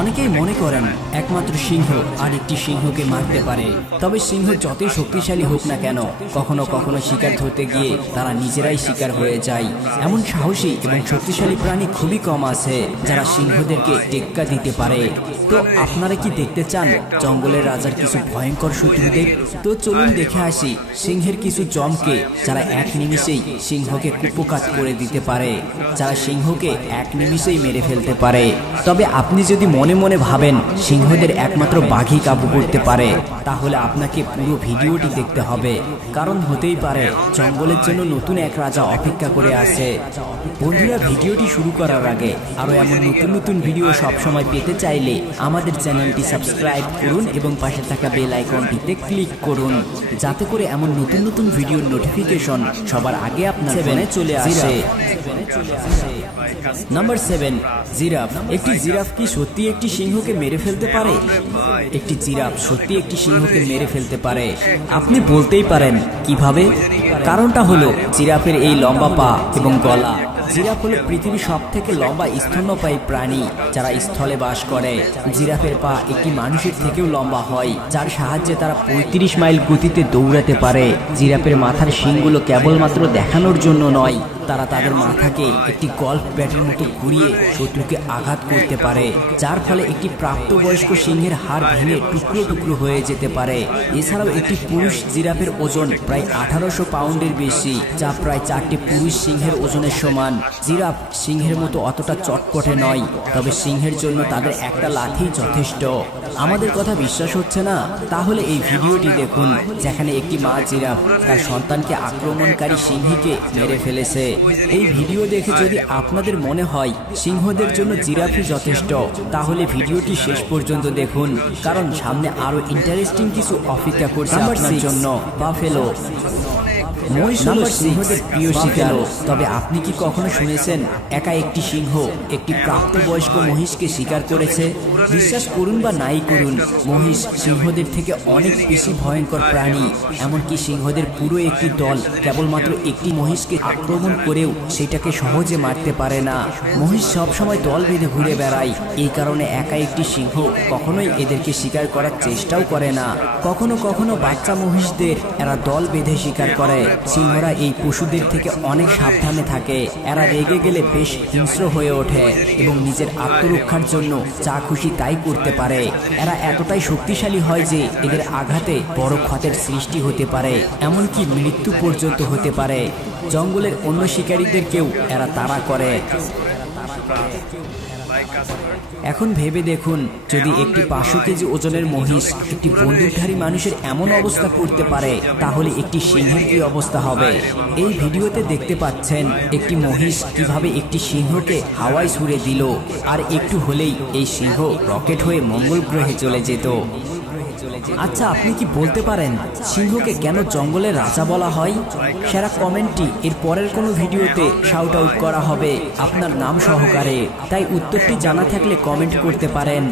অনেকেই মনে করেন একমাত্র সিংহ আরেকটি সিংহকে মারতে পারে, তবে সিংহ যতই শক্তিশালী হোক না কেন কখনো কখনো শিকার ধরতে গিয়ে তারা নিজেরাই শিকার হয়ে যায়। এমন সাহসী এবং শক্তিশালী প্রাণী খুবই কম আছে যারা সিংহদেরকে টেক্কা দিতে পারে। তো আপনারা কি দেখতে চান জঙ্গলের রাজার কিছু ভয়ঙ্কর শত্রুদের? তো চলুন দেখে আসি সিংহের কিছু জমকে যারা এক নিমিষেই সিংহকে কুপকাত করে দিতে পারে, যারা সিংহকে এক নিমিষেই মেরে ফেলতে পারে। তবে আপনি যদি মনে মনে ভাবেন সিংহদের একমাত্র বাঘই কাবু করতে পারে, তাহলে আপনাকে পুরো ভিডিওটি দেখতে হবে, কারণ হতেই পারে জঙ্গলের জন্য নতুন এক রাজা অপেক্ষা করে আছে। বন্ধুরা, ভিডিওটি শুরু করার আগে আরো এমন নতুন নতুন ভিডিও সবসময় পেতে চাইলে আমাদের চ্যানেলটি সাবস্ক্রাইব করুন এবং পাশে থাকা বেল আইকনটিতে ক্লিক করুন, যাতে করে এমন নতুন নতুন ভিডিওর নোটিফিকেশন সবার আগে আপনার ফোনে চলে আসে। Number 7, giraffe. একটি জিরাফ কি সত্যি একটি সিংহকে মেরে ফেলতে পারে? একটি জিরাফ সত্যি একটি সিংহকে মেরে ফেলতে পারে। আপনি বলতেই পারেন কিভাবে? কারণটা হলো জিরাফের এই লম্বা পা এবং গলা। জিরাফ হলো পৃথিবীর সবথেকে লম্বা স্তন্যপায়ী প্রাণী যারা স্থলে বাস করে। জিরাফের পা একটি মানুষের থেকেও লম্বা হয়, যার সাহায্যে তারা 35 মাইল গতিতে দৌড়াতে পারে। জিরাফের মাথার শিংগুলো কেবলমাত্র দেখানোর জন্য নয়, তারা তাদের মাথাকে একটি গল্ফ ব্যাটের মতো ঘুরিয়ে শত্রুকে আঘাত করতে পারে, যার ফলে একটি প্রাপ্তবয়স্ক সিংহের হাড় ভেঙে টুকরো টুকরো হয়ে যেতে পারে। এছাড়াও একটি পুরুষ জিরাফের ওজন প্রায় 1800 পাউন্ডের বেশি, যা প্রায় 4টি পুরুষ সিংহের ওজনের সমান। জিরাফ সিংহের মতো অতটা চটপটে নয়, তবে সিংহের জন্য তাদের একটা লাঠি যথেষ্ট। আমাদের কথা বিশ্বাস হচ্ছে না? তাহলে এই ভিডিওটি দেখুন, যেখানে একটি মা জিরাফ তার সন্তানকে আক্রমণকারী সিংহীকে মেরে ফেলেছে। এই ভিডিও দেখে যদি আপনাদের মনে হয় সিংহদের জন্য জিরাফই যথেষ্ট, তাহলে ভিডিওটি শেষ পর্যন্ত দেখুন, কারণ সামনে আরো ইন্টারেস্টিং কিছু অপেক্ষা করছে আপনার জন্য। বাফেলো। মহিষ হলো সিংহদের প্রিয় শিকার, তবে আপনি কি কখনো শুনেছেন একা একটি সিংহ একটি প্রাপ্তবয়স্ক মহিষকে শিকার করেছে? বিশ্বাস করুন বা নাই করুন, মহিষ সিংহদের থেকে অনেক বেশি ভয়ঙ্কর প্রাণী। এমনকি সিংহদের পুরো একটি দল কেবলমাত্র একটি মহিষকে আক্রমণ করেও সেটাকে সহজে মারতে পারে না। মহিষ সবসময় দল বেঁধে ঘুরে বেড়ায়, এই কারণে একা একটি সিংহ কখনোই এদেরকে শিকার করার চেষ্টাও করে না। কখনো কখনো বাচ্চা মহিষদের এরা দল বেঁধে শিকার করে। সিংহরা এই পশুদের থেকে অনেক সাবধানে থাকে, এরা রেগে গেলে বেশ হিংস্র হয়ে ওঠে এবং নিজের আত্মরক্ষার জন্য যা খুশি তাই করতে পারে। এরা এতটাই শক্তিশালী হয় যে এদের আঘাতে বড় ক্ষতের সৃষ্টি হতে পারে, এমনকি মৃত্যু পর্যন্ত হতে পারে। জঙ্গলের অন্য শিকারীদেরকেও এরা তাড়া করে। এখন ভেবে দেখুন, যদি একটি 500 কেজি ওজনের মহিষ একটি বন্দুকধারী মানুষের এমন অবস্থা করতে পারে, তাহলে একটি সিংহের কি অবস্থা হবে? এই ভিডিওতে দেখতে পাচ্ছেন একটি মহিষ কিভাবে একটি সিংহকে হাওয়ায় ছুড়ে দিল, আর একটু হলেই এই সিংহ রকেট হয়ে মঙ্গল গ্রহে চলে যেত। আচ্ছা, আপনি কি বলতে পারেন সিংহকে কেন জঙ্গলের রাজা বলা হয়? সেরা কমেন্টটি এর পরের কোনো ভিডিওতে শাউট আউট করা হবে আপনার নাম সহকারে, তাই উত্তরটি জানা থাকলে কমেন্ট করতে পারেন।